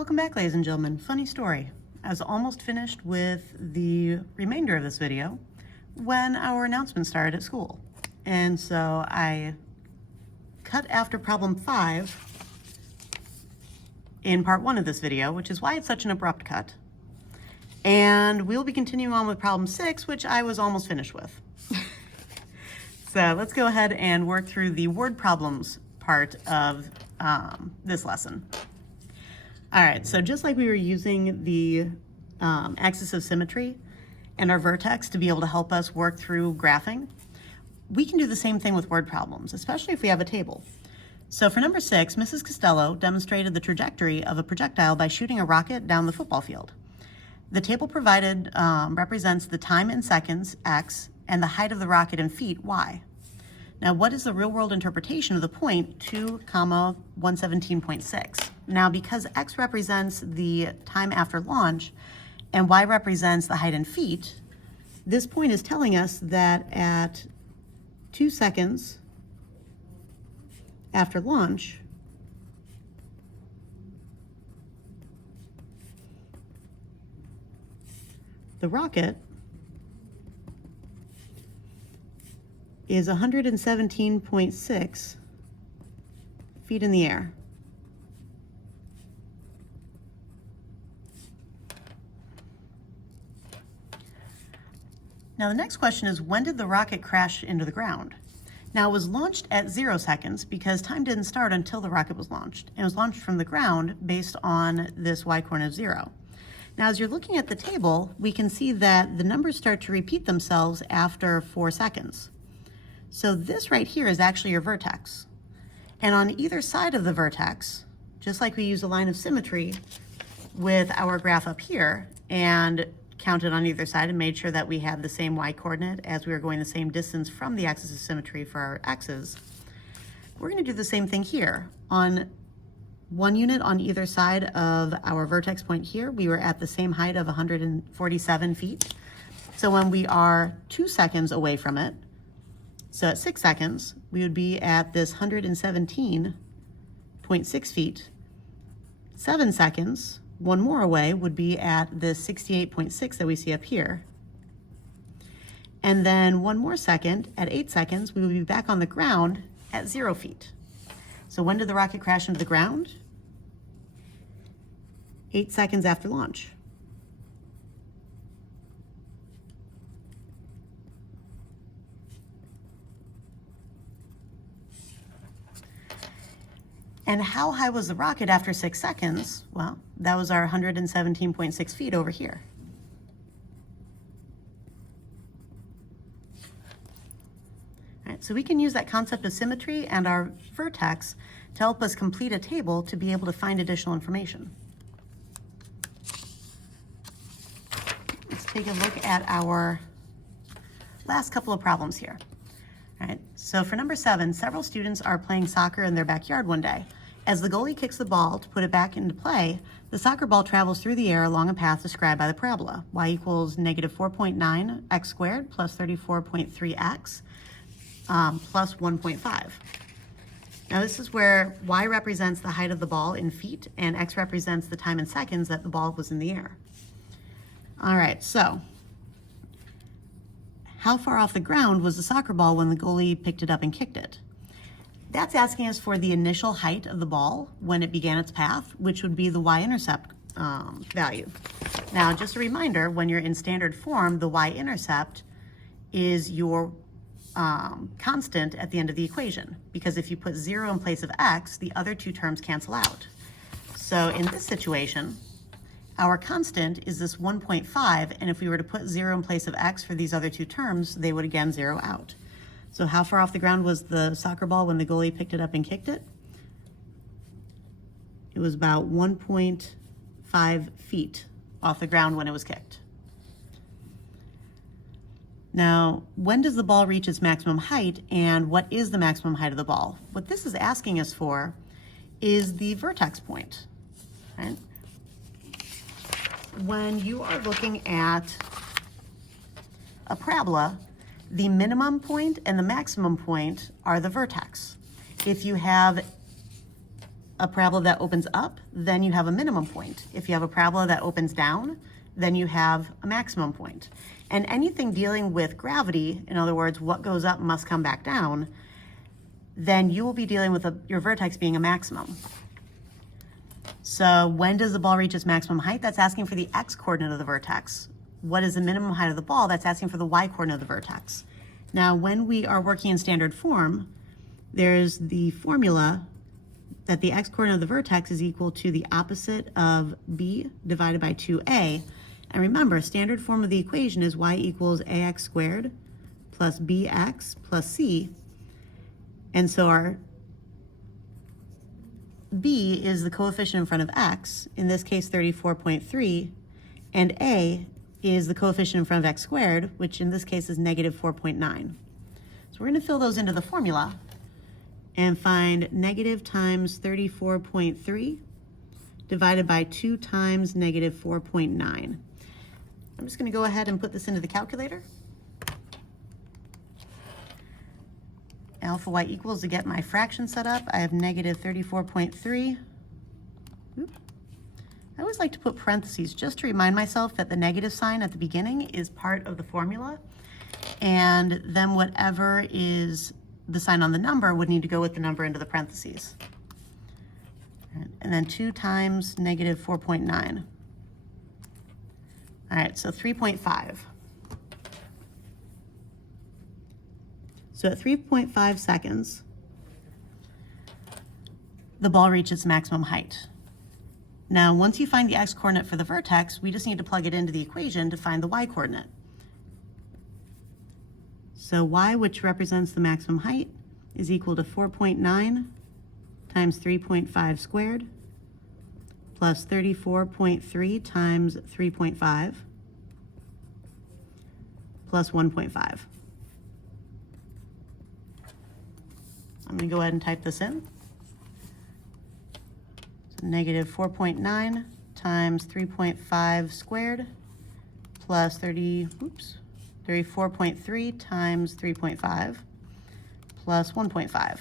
Welcome back, ladies and gentlemen. Funny story. I was almost finished with the remainder of this video when our announcement started at school. And so I cut after problem 5 in part 1 of this video, which is why it's such an abrupt cut. And we'll be continuing on with problem 6, which I was almost finished with. So let's go ahead and work through the word problems part of this lesson. All right, so just like we were using the axis of symmetry and our vertex to be able to help us work through graphing, we can do the same thing with word problems, especially if we have a table. So for number 6, Mrs. Costello demonstrated the trajectory of a projectile by shooting a rocket down the football field. The table provided represents the time in seconds, x, and the height of the rocket in feet, y. Now, what is the real-world interpretation of the point 2, 117.6? Now, because x represents the time after launch and y represents the height in feet, this point is telling us that at 2 seconds after launch, the rocket is 117.6 feet in the air. Now the next question is, when did the rocket crash into the ground? Now it was launched at 0 seconds because time didn't start until the rocket was launched. And it was launched from the ground based on this y-coordinate of 0. Now as you're looking at the table, we can see that the numbers start to repeat themselves after 4 seconds. So this right here is actually your vertex. And on either side of the vertex, just like we use a line of symmetry with our graph up here and counted on either side and made sure that we had the same y-coordinate as we were going the same distance from the axis of symmetry for our x's, we're going to do the same thing here. On one unit on either side of our vertex point here, we were at the same height of 147 feet. So when we are 2 seconds away from it, so at 6 seconds, we would be at this 117.6 feet. 7 seconds, one more away, would be at this 68.6 that we see up here. And then one more second, at 8 seconds, we would be back on the ground at 0 feet. So when did the rocket crash into the ground? 8 seconds after launch. And how high was the rocket after 6 seconds? Well, that was our 117.6 feet over here. All right, so we can use that concept of symmetry and our vertex to help us complete a table to be able to find additional information. Let's take a look at our last couple of problems here. All right, so for number 7, several students are playing soccer in their backyard one day. As the goalie kicks the ball to put it back into play, the soccer ball travels through the air along a path described by the parabola. Y equals negative 4.9 x squared plus 34.3x plus 1.5. Now this is where y represents the height of the ball in feet and x represents the time in seconds that the ball was in the air. All right, so how far off the ground was the soccer ball when the goalie picked it up and kicked it? That's asking us for the initial height of the ball when it began its path, which would be the y-intercept value. Now, just a reminder, when you're in standard form, the y-intercept is your constant at the end of the equation, because if you put 0 in place of x, the other two terms cancel out. So in this situation, our constant is this 1.5, and if we were to put 0 in place of x for these other two terms, they would again zero out. So how far off the ground was the soccer ball when the goalie picked it up and kicked it? It was about 1.5 feet off the ground when it was kicked. Now, when does the ball reach its maximum height, and what is the maximum height of the ball? What this is asking us for is the vertex point, right? When you are looking at a parabola, the minimum point and the maximum point are the vertex. If you have a parabola that opens up, then you have a minimum point. If you have a parabola that opens down, then you have a maximum point. And anything dealing with gravity, in other words, what goes up must come back down, then you will be dealing with your vertex being a maximum. So when does the ball reach its maximum height? That's asking for the x-coordinate of the vertex. What is the minimum height of the ball? That's asking for the y-coordinate of the vertex. Now, when we are working in standard form, there's the formula that the x-coordinate of the vertex is equal to the opposite of b divided by 2a. And remember, standard form of the equation is y equals ax squared plus bx plus c. And so our b is the coefficient in front of x, in this case 34.3, and a is the coefficient in front of x squared, which in this case is negative 4.9. So we're going to fill those into the formula and find negative times 34.3 divided by 2 times negative 4.9. I'm just going to go ahead and put this into the calculator. Alpha y equals, to get my fraction set up, I have negative 34.3. I always like to put parentheses just to remind myself that the negative sign at the beginning is part of the formula, and then whatever is the sign on the number would need to go with the number into the parentheses. And then 2 times negative 4.9. All right, so 3.5. So at 3.5 seconds, the ball reaches maximum height. Now, once you find the x-coordinate for the vertex, we just need to plug it into the equation to find the y-coordinate. So y, which represents the maximum height, is equal to 4.9 times 3.5 squared plus 34.3 times 3.5 plus 1.5. I'm going to go ahead and type this in. So negative 4.9 times 3.5 squared plus 34.3 times 3.5 plus 1.5. All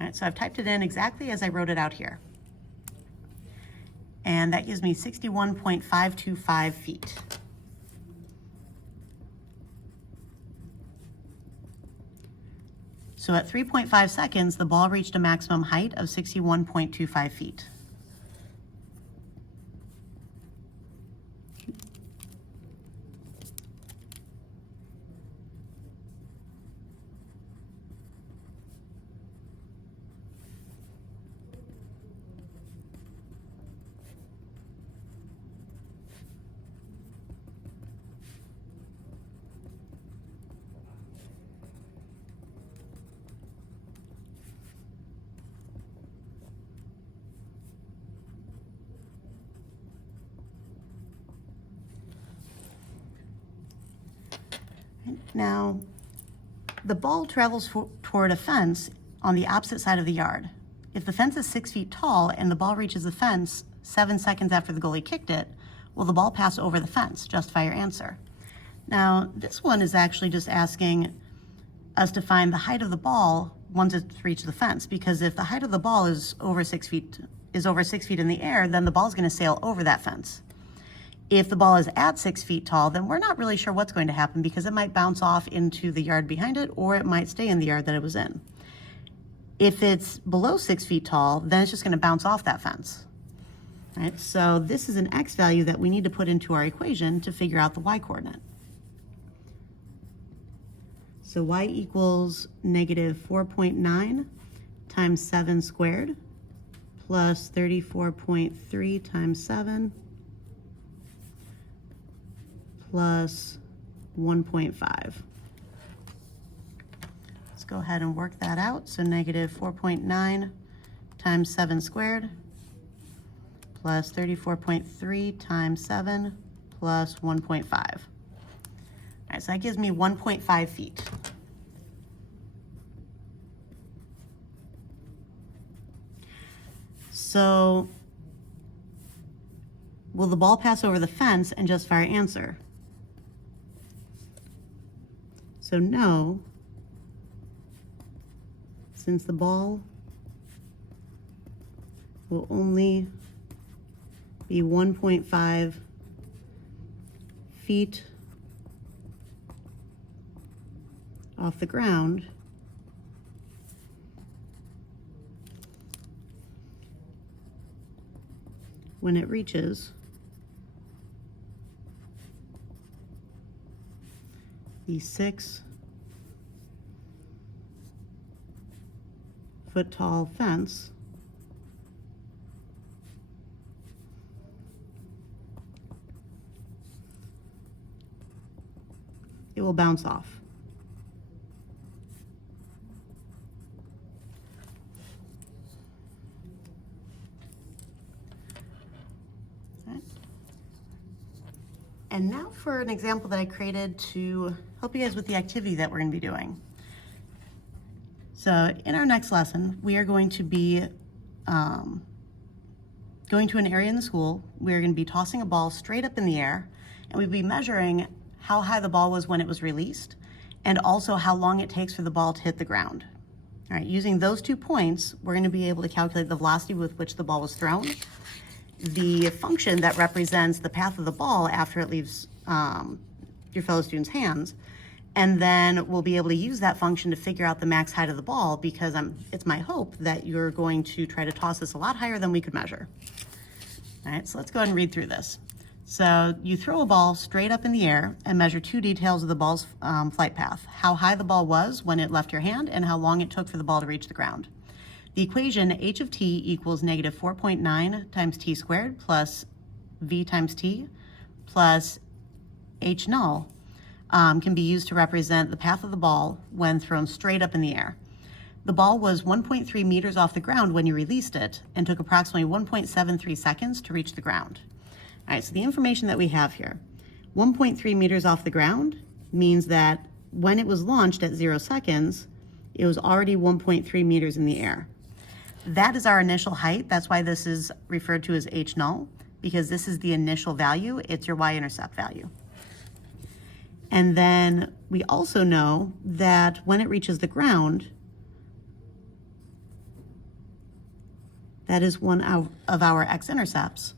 right, so I've typed it in exactly as I wrote it out here. And that gives me 61.525 feet. So at 3.5 seconds, the ball reached a maximum height of 61.25 feet. Now, the ball travels toward a fence on the opposite side of the yard. If the fence is 6 feet tall and the ball reaches the fence 7 seconds after the goalie kicked it, will the ball pass over the fence? Justify your answer. Now, this one is actually just asking us to find the height of the ball once it's reached the fence, because if the height of the ball is over 6 feet in the air, then the ball is going to sail over that fence. If the ball is at 6 feet tall, then we're not really sure what's going to happen, because it might bounce off into the yard behind it, or it might stay in the yard that it was in. If it's below 6 feet tall, then it's just going to bounce off that fence. All right, so this is an x value that we need to put into our equation to figure out the y-coordinate. So y equals negative 4.9 times 7 squared plus 34.3 times 7 plus 1.5. Let's go ahead and work that out. So negative 4.9 times 7 squared plus 34.3 times 7 plus 1.5. All right, so that gives me 1.5 feet. So will the ball pass over the fence and justify our answer? So no, since the ball will only be 1.5 feet off the ground when it reaches the 6-foot tall fence it will bounce off. And now for an example that I created to help you guys with the activity that we're going to be doing. So in our next lesson, we are going to be going to an area in the school. We're going to be tossing a ball straight up in the air, and we'll be measuring how high the ball was when it was released, and also how long it takes for the ball to hit the ground. All right, using those 2 points, we're going to be able to calculate the velocity with which the ball was thrown, the function that represents the path of the ball after it leaves your fellow students' hands, and then we'll be able to use that function to figure out the max height of the ball, because it's my hope that you're going to try to toss this a lot higher than we could measure. All right, so let's go ahead and read through this. So you throw a ball straight up in the air and measure 2 details of the ball's flight path: how high the ball was when it left your hand and how long it took for the ball to reach the ground. The equation h of t equals negative 4.9 times t squared plus v times t plus h null can be used to represent the path of the ball when thrown straight up in the air. The ball was 1.3 meters off the ground when you released it and took approximately 1.73 seconds to reach the ground. All right, so the information that we have here, 1.3 meters off the ground means that when it was launched at 0 seconds, it was already 1.3 meters in the air. That is our initial height. That's why this is referred to as h null, because this is the initial value. It's your y-intercept value. And then we also know that when it reaches the ground, that is one of our x-intercepts.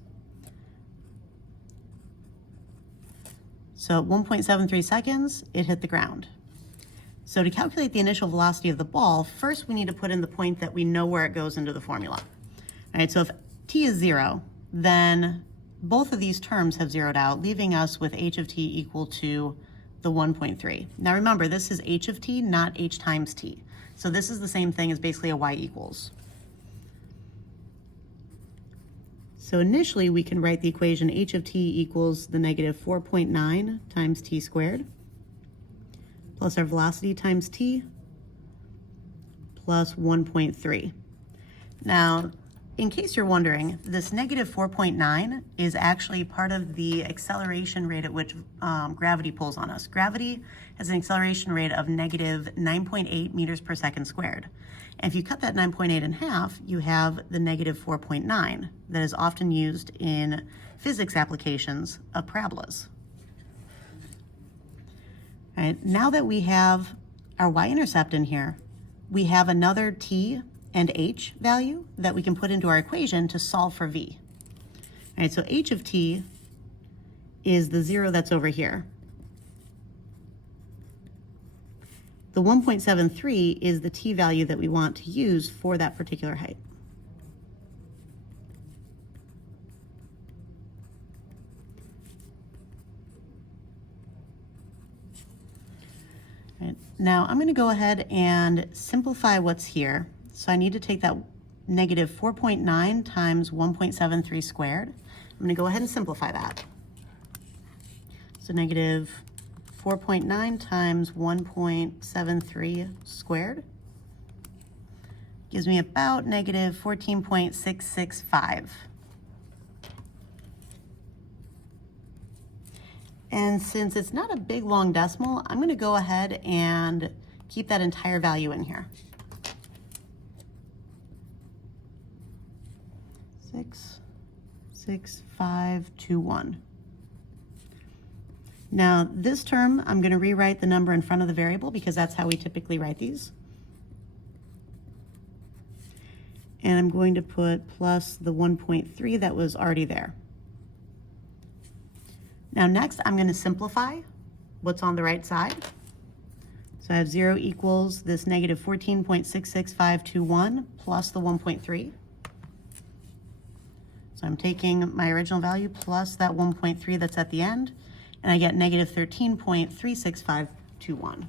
So at 1.73 seconds, it hit the ground. So to calculate the initial velocity of the ball, first we need to put in the point that we know where it goes into the formula. All right, so if t is 0, then both of these terms have zeroed out, leaving us with h of t equal to the 1.3. Now remember, this is h of t, not h times t. So this is the same thing as basically a y equals. So initially we can write the equation h of t equals the negative 4.9 times t squared plus our velocity times t plus 1.3. Now, in case you're wondering, this negative 4.9 is actually part of the acceleration rate at which gravity pulls on us. Gravity has an acceleration rate of negative 9.8 meters per second squared. And if you cut that 9.8 in half, you have the negative 4.9 that is often used in physics applications of parabolas. All right, now that we have our y-intercept in here, we have another t and h value that we can put into our equation to solve for v. All right, so h of t is the 0 that's over here. The 1.73 is the t value that we want to use for that particular height. All right, now I'm going to go ahead and simplify what's here. So I need to take that negative 4.9 times 1.73 squared. I'm going to go ahead and simplify that. So negative 4.9 times 1.73 squared gives me about negative 14.665. And since it's not a big long decimal, I'm going to go ahead and keep that entire value in here. 66521. Now this term, I'm going to rewrite the number in front of the variable because that's how we typically write these. and I'm going to put plus the 1.3 that was already there. Now next, I'm going to simplify what's on the right side. So I have 0 equals this negative 14.66521 plus the 1.3. So I'm taking my original value plus that 1.3 that's at the end, and I get negative 13.36521.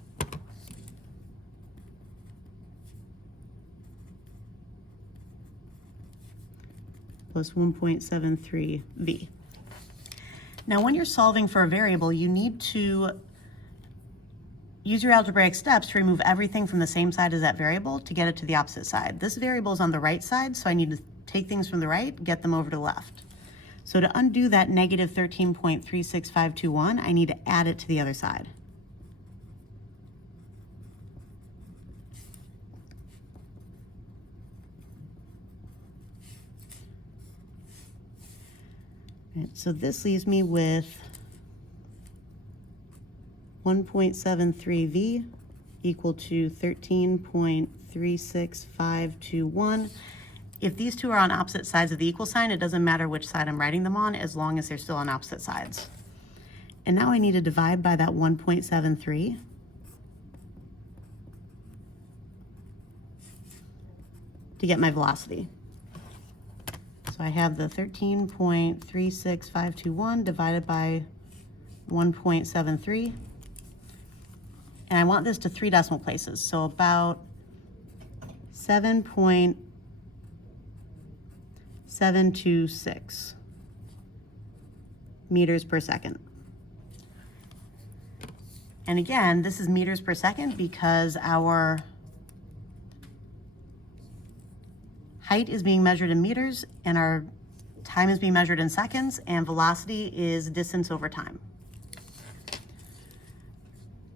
Plus 1.73v. Now, when you're solving for a variable, you need to use your algebraic steps to remove everything from the same side as that variable to get it to the opposite side. This variable is on the right side, so I need to take things from the right, get them over to the left. So to undo that negative 13.36521, I need to add it to the other side. Right, so this leaves me with 1.73v equal to 13.36521. If these two are on opposite sides of the equal sign, it doesn't matter which side I'm writing them on as long as they're still on opposite sides. And now I need to divide by that 1.73 to get my velocity. So I have the 13.36521 divided by 1.73. And I want this to 3 decimal places, so about 7.726 meters per second. And again, this is meters per second because our height is being measured in meters and our time is being measured in seconds, and velocity is distance over time.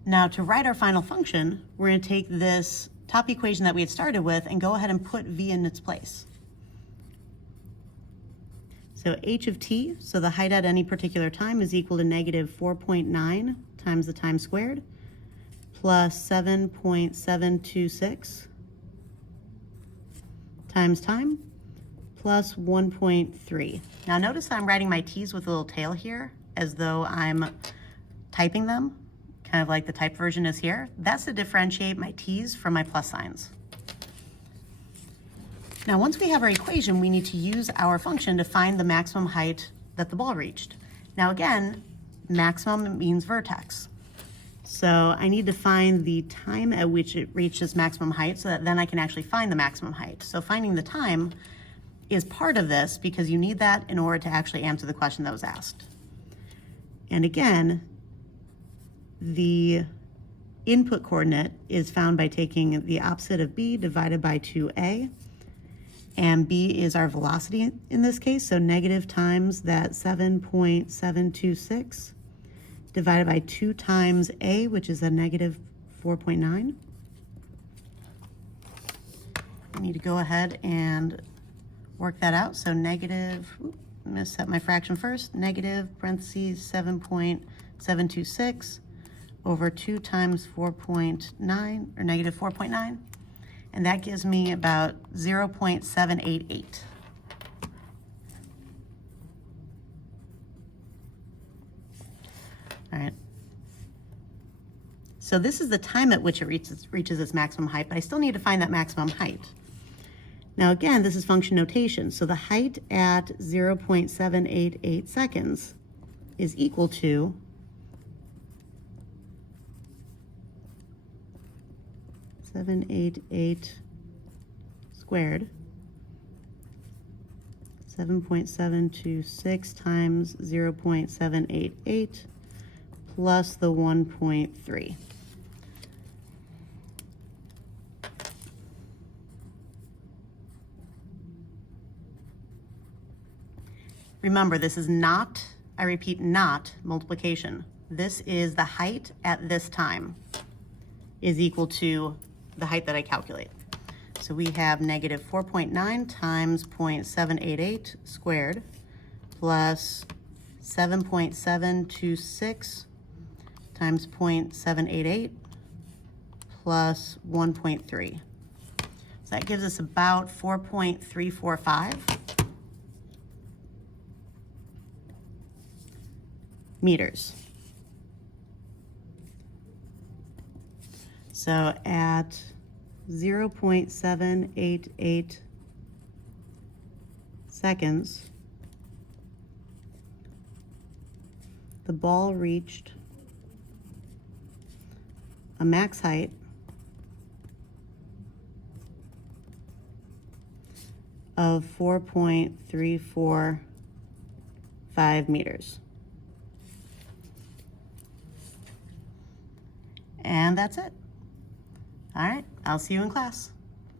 Now to write our final function, we're going to take this top equation that we had started with and go ahead and put v in its place. So h of t, so the height at any particular time, is equal to negative 4.9 times the time squared plus 7.726 times time plus 1.3. Now notice that I'm writing my t's with a little tail here as though I'm typing them, kind of like the typed version is here. That's to differentiate my t's from my plus signs. Now, once we have our equation, we need to use our function to find the maximum height that the ball reached. Now again, maximum means vertex. So I need to find the time at which it reached its maximum height so that then I can actually find the maximum height. So finding the time is part of this because you need that in order to actually answer the question that was asked. And again, the input coordinate is found by taking the opposite of b divided by 2a, and b is our velocity in this case, so negative times that 7.726 divided by 2 times a, which is a negative 4.9. I need to go ahead and work that out. So negative, I'm going to set my fraction first, negative parentheses 7.726 over 2 times 4.9, or negative 4.9, and that gives me about 0.788. All right. So this is the time at which it reaches its maximum height, but I still need to find that maximum height. Now again, this is function notation. So the height at 0.788 seconds is equal to 788 squared, 7.726 times 0.788 plus the 1.3. Remember, this is not, I repeat, not multiplication. This is the height at this time is equal to the height that I calculate. So we have negative 4.9 times 0.788 squared plus 7.726 times 0.788 plus 1.3. So that gives us about 4.345 meters. So at 0.788 seconds, the ball reached a max height of 4.345 meters. And that's it. All right, I'll see you in class.